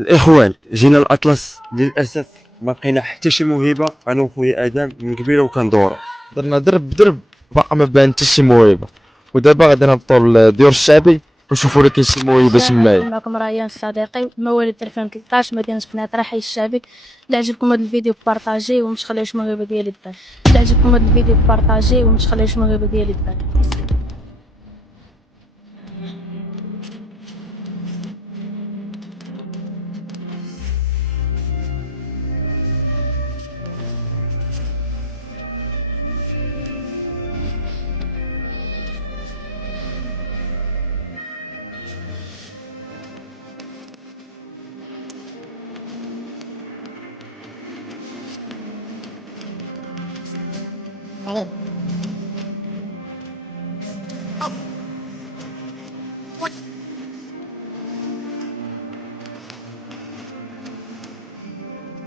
الاخوان جينا الاطلس للاسف ما لقينا حتى شي موهبه. انا وخويا ادم من قبيله وكندورو درنا درب باقا ما بان حتى شي موهبه، ودابا غادي نهبطوا للديور الشعبي ونشوفوا الا كاين شي موهبه تمايا. معكم ريان الصديقي، مواليد 2013، مدينة بناطرة، حي الشعبي. إلا عجبكم هذا الفيديو بارطاجيه وما تخليوش الموهبة ديالي تبان. إلا عجبكم هذا الفيديو بارطاجيه وما تخليوش الموهبة ديالي تبان. سليم.